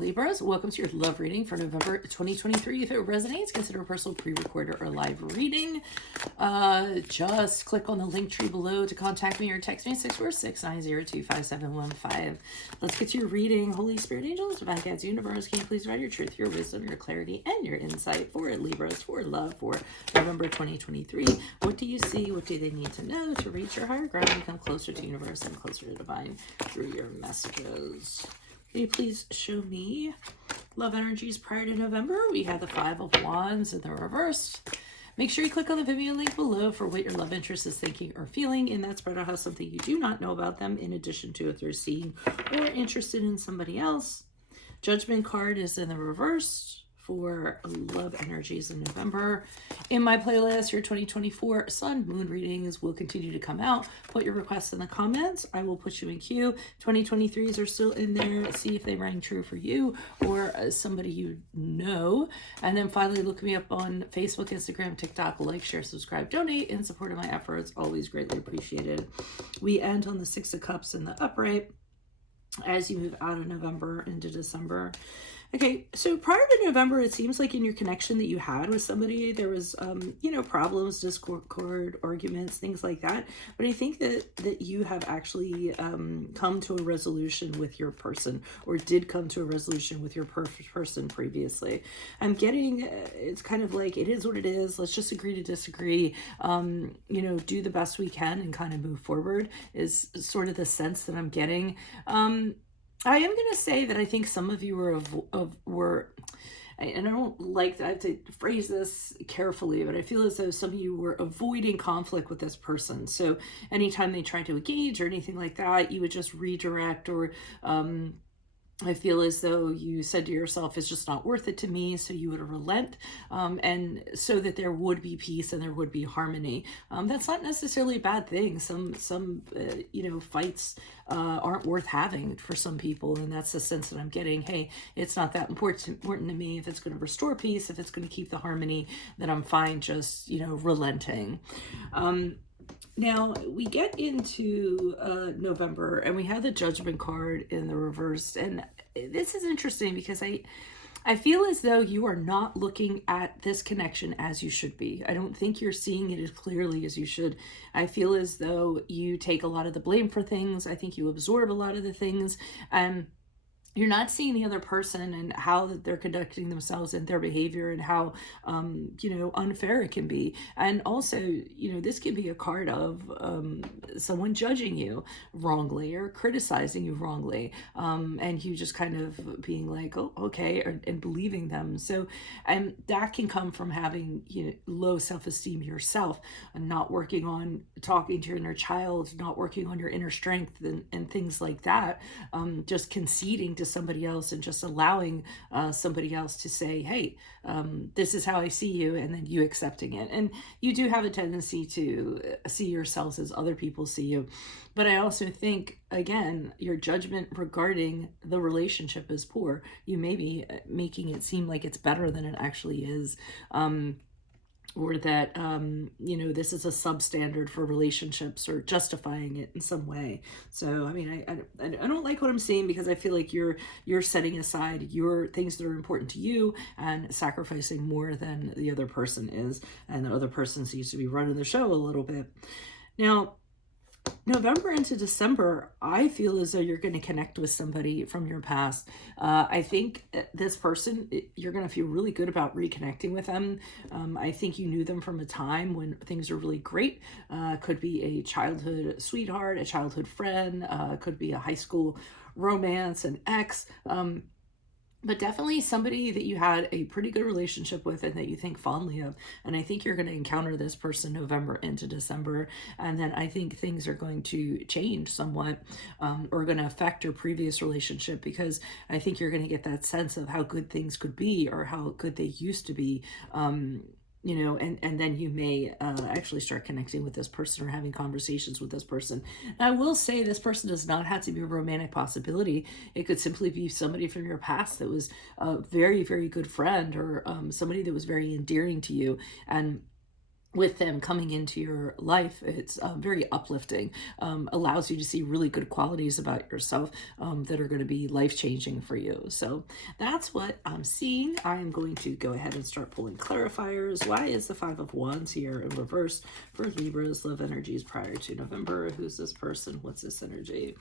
Libras, welcome to your love reading for November 2023. If it resonates, consider a personal pre-recorded or live reading. Just click on the link tree below to contact me or text me at 646-902-5715. Let's get to your reading. Holy Spirit, angels, divine guides, universe, can you please provide your truth, your wisdom, your clarity, and your insight for Libras, for love, for November 2023. What do you see? What do they need to know to reach your higher ground and come closer to universe and closer to divine through your messages? Can you please show me love energies prior to November? We have the Five of Wands in the reverse. Make sure you click on the Vimeo link below for what your love interest is thinking or feeling. In that spread, I'll have something you do not know about them, in addition to if they're seeing or interested in somebody else. Judgment card is in the reverse for love energies in November. In my playlist, your 2024 sun moon readings will continue to come out. Put your requests in the comments. I will put you in queue. 2023s are still in there. See if they rang true for you or somebody you know. And then finally, look me up on Facebook, Instagram, TikTok. Like, share, subscribe, donate in support of my efforts. Always greatly appreciated. We end on the Six of Cups in the upright as you move out of November into December. Okay, so prior to November, it seems like in your connection that you had with somebody, there was, problems, discord, arguments, things like that. But I think that you have actually come to a resolution with your person, or did come to a resolution with your person previously. I'm getting, it's kind of like, it is what it is. Let's just agree to disagree. Do the best we can and kind of move forward is sort of the sense that I'm getting. I am going to say that I think some of you were, and I don't like that, I have to phrase this carefully, but I feel as though some of you were avoiding conflict with this person. So anytime they tried to engage or anything like that, you would just redirect, or I feel as though you said to yourself, it's just not worth it to me, so you would relent, and so that there would be peace and there would be harmony. That's not necessarily a bad thing. Some fights aren't worth having for some people, and that's the sense that I'm getting. Hey, it's not that important to me. If it's going to restore peace, if it's going to keep the harmony, then I'm fine just, relenting. Now, we get into November, and we have the Judgment card in the reverse. And this is interesting because I feel as though you are not looking at this connection as you should be. I don't think you're seeing it as clearly as you should. I feel as though you take a lot of the blame for things. I think you absorb a lot of the things. You're not seeing the other person and how they're conducting themselves and their behavior and how, unfair it can be. And also, this can be a card of someone judging you wrongly or criticizing you wrongly. And you just kind of being like, oh, okay, and believing them. So, and that can come from having, low self-esteem yourself and not working on talking to your inner child, not working on your inner strength and things like that. Just conceding to somebody else and just allowing somebody else to say, hey, this is how I see you, and then you accepting it. And you do have a tendency to see yourselves as other people see you. But I also think, again, your judgment regarding the relationship is poor. You may be making it seem like it's better than it actually is. Or that, this is a substandard for relationships, or justifying it in some way. So, I mean, I don't like what I'm seeing, because I feel like you're setting aside your things that are important to you and sacrificing more than the other person is. And the other person seems to be running the show a little bit. Now, November into December, I feel as though you're going to connect with somebody from your past. I think this person, you're going to feel really good about reconnecting with them. I think you knew them from a time when things are really great. Could be a childhood sweetheart, a childhood friend, could be a high school romance, an ex. But definitely somebody that you had a pretty good relationship with and that you think fondly of. And I think you're going to encounter this person November into December. And then I think things are going to change somewhat, or going to affect your previous relationship, because I think you're going to get that sense of how good things could be, or how good they used to be. And then you may actually start connecting with this person or having conversations with this person. And I will say, this person does not have to be a romantic possibility. It could simply be somebody from your past that was a very, very good friend, or somebody that was very endearing to you. And with them coming into your life, it's very uplifting, allows you to see really good qualities about yourself that are going to be life-changing for you. So that's what I'm seeing. I'm going to go ahead and start pulling clarifiers. Why is the Five of Wands here in reverse for Libra's love energies prior to November? Who's this person? What's this energy?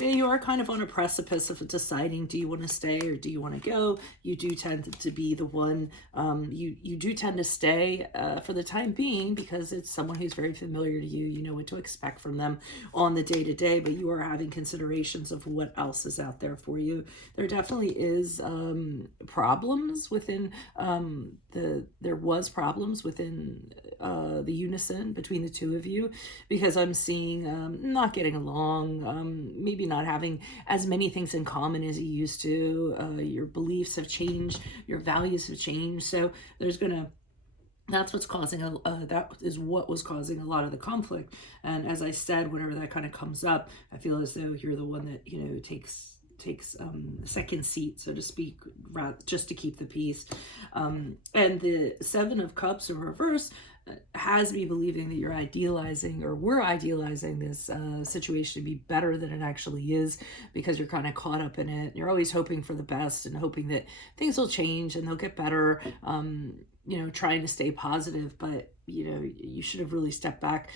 You are kind of on a precipice of deciding, do you want to stay or do you want to go? You do tend to be the one, you do tend to stay for the time being because it's someone who's very familiar to you. You know what to expect from them on the day-to-day, but you are having considerations of what else is out there for you. There definitely is problems within there was problems within the unison between the two of you, because I'm seeing not getting along, maybe not having as many things in common as you used to. Your beliefs have changed, your values have changed. So that's what's causing that is what was causing a lot of the conflict. And as I said, whenever that kind of comes up, I feel as though you're the one that, you know, takes second seat, so to speak, just to keep the peace. And the Seven of Cups in reverse has me believing that you're idealizing, or we're idealizing this situation to be better than it actually is, because you're kind of caught up in it. You're always hoping for the best and hoping that things will change and they'll get better, you know, trying to stay positive. But you know, you should have really stepped back,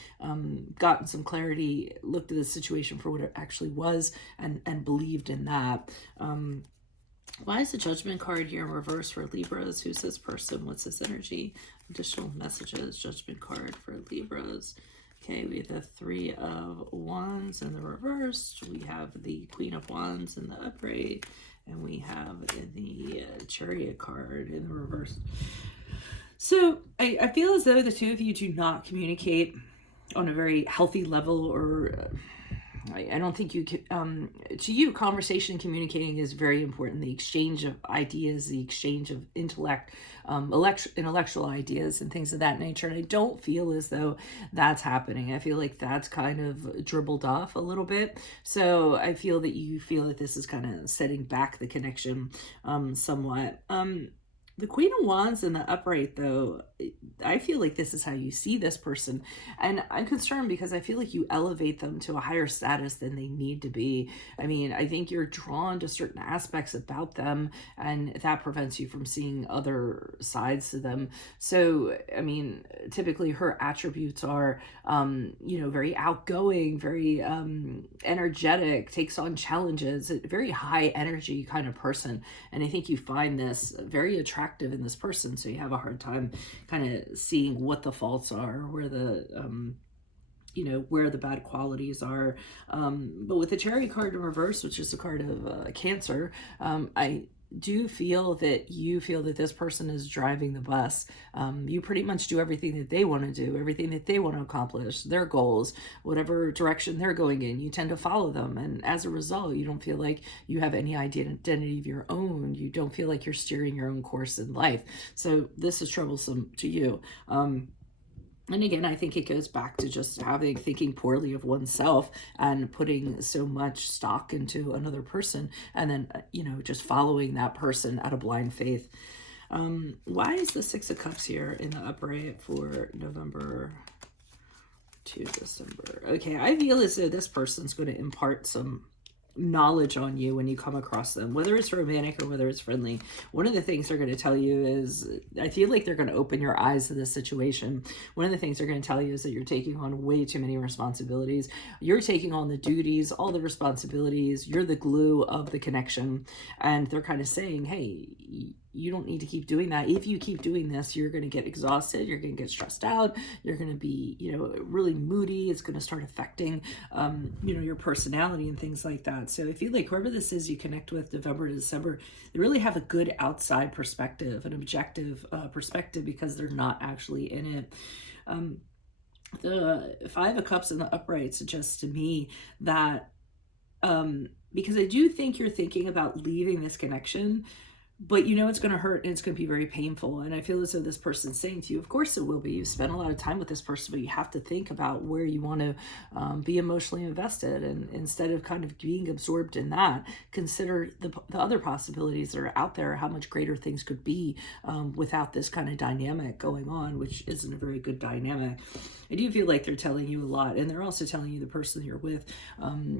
gotten some clarity, looked at the situation for what it actually was, and believed in that. Why is the Judgment card here in reverse for Libras? Who's this person? What's this energy? Additional messages, Judgment card for Libras. Okay, we have the Three of Wands in the reverse. We have the Queen of Wands in the upright. And we have the Chariot card in the reverse. So I feel as though the two of you do not communicate on a very healthy level, or I don't think you can, to you, conversation and communicating is very important. The exchange of ideas, the exchange of intellect, intellectual ideas and things of that nature. And I don't feel as though that's happening. I feel like that's kind of dribbled off a little bit. So I feel that you feel that this is kind of setting back the connection somewhat. The Queen of Wands in the upright, though, I feel like this is how you see this person. And I'm concerned because I feel like you elevate them to a higher status than they need to be. I mean, I think you're drawn to certain aspects about them, and that prevents you from seeing other sides to them. So, I mean, typically her attributes are, you know, very outgoing, very energetic, takes on challenges, a very high energy kind of person. And I think you find this very attractive in this person, so you have a hard time kind of seeing what the faults are, where the you know, where the bad qualities are. But with the Chariot card in reverse, which is a card of Cancer, I do feel that you feel that this person is driving the bus. You pretty much do everything that they want to do, everything that they want to accomplish, their goals, whatever direction they're going in, you tend to follow them. And as a result, you don't feel like you have any identity of your own. You don't feel like you're steering your own course in life. So this is troublesome to you. And again, I think it goes back to just thinking poorly of oneself and putting so much stock into another person, and then, you know, just following that person out of blind faith. Why is the Six of Cups here in the upright for November to December? Okay, I feel as though this person's going to impart some knowledge on you when you come across them, whether it's romantic or whether it's friendly. One of the things they're going to tell you is, I feel like they're going to open your eyes to this situation. One of the things they're going to tell you is that you're taking on way too many responsibilities. You're taking on the duties, all the responsibilities. You're the glue of the connection. And they're kind of saying, hey, you don't need to keep doing that. If you keep doing this, you're going to get exhausted. You're going to get stressed out. You're going to be, you know, really moody. It's going to start affecting, you know, your personality and things like that. So I feel like whoever this is you connect with November to December, they really have a good outside perspective, an objective perspective, because they're not actually in it. The Five of Cups in the upright suggests to me that, because I do think you're thinking about leaving this connection, but you know it's going to hurt and it's going to be very painful. And I feel as though this person's saying to you, of course it will be. You've spent a lot of time with this person, but you have to think about where you want to be emotionally invested. And instead of kind of being absorbed in that, consider the other possibilities that are out there, how much greater things could be without this kind of dynamic going on, which isn't a very good dynamic. I do feel like they're telling you a lot, and they're also telling you the person you're with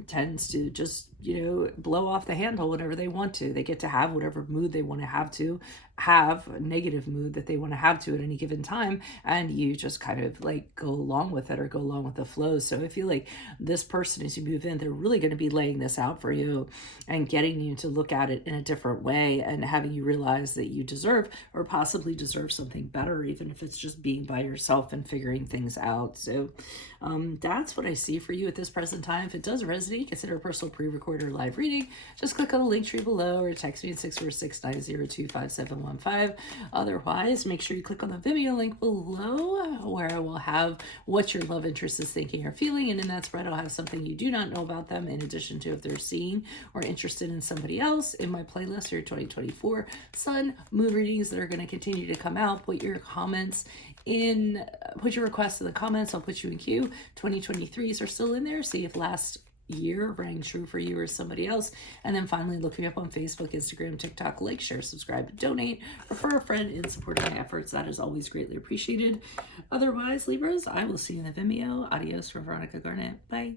tends to just, you know, blow off the handle whenever they want to. They get to have whatever mood they want to have a negative mood that they want to have to at any given time, and you just kind of like go along with it or go along with the flow. So I feel like this person, as you move in, they're really going to be laying this out for you and getting you to look at it in a different way and having you realize that you deserve or possibly deserve something better, even if it's just being by yourself and figuring things out. So that's what I see for you at this present time. If it does resonate, consider a personal pre-recorded or live reading. Just click on the link tree below or text me at 646-902-5715. Otherwise, make sure you click on the Vimeo link below where I will have what your love interest is thinking or feeling. And in that spread, I'll have something you do not know about them in addition to if they're seeing or interested in somebody else in my playlist for 2024 Sun Moon readings that are going to continue to come out. Put your requests in the comments. I'll put you in queue. 2023s are still in there. See if last year rang true for you or somebody else. And then finally, look me up on Facebook, Instagram, TikTok, like, share, subscribe, donate, refer a friend in support of my efforts. That is always greatly appreciated. Otherwise, Libras, I will see you in the Vimeo. Adios from Veronica Garnett. Bye.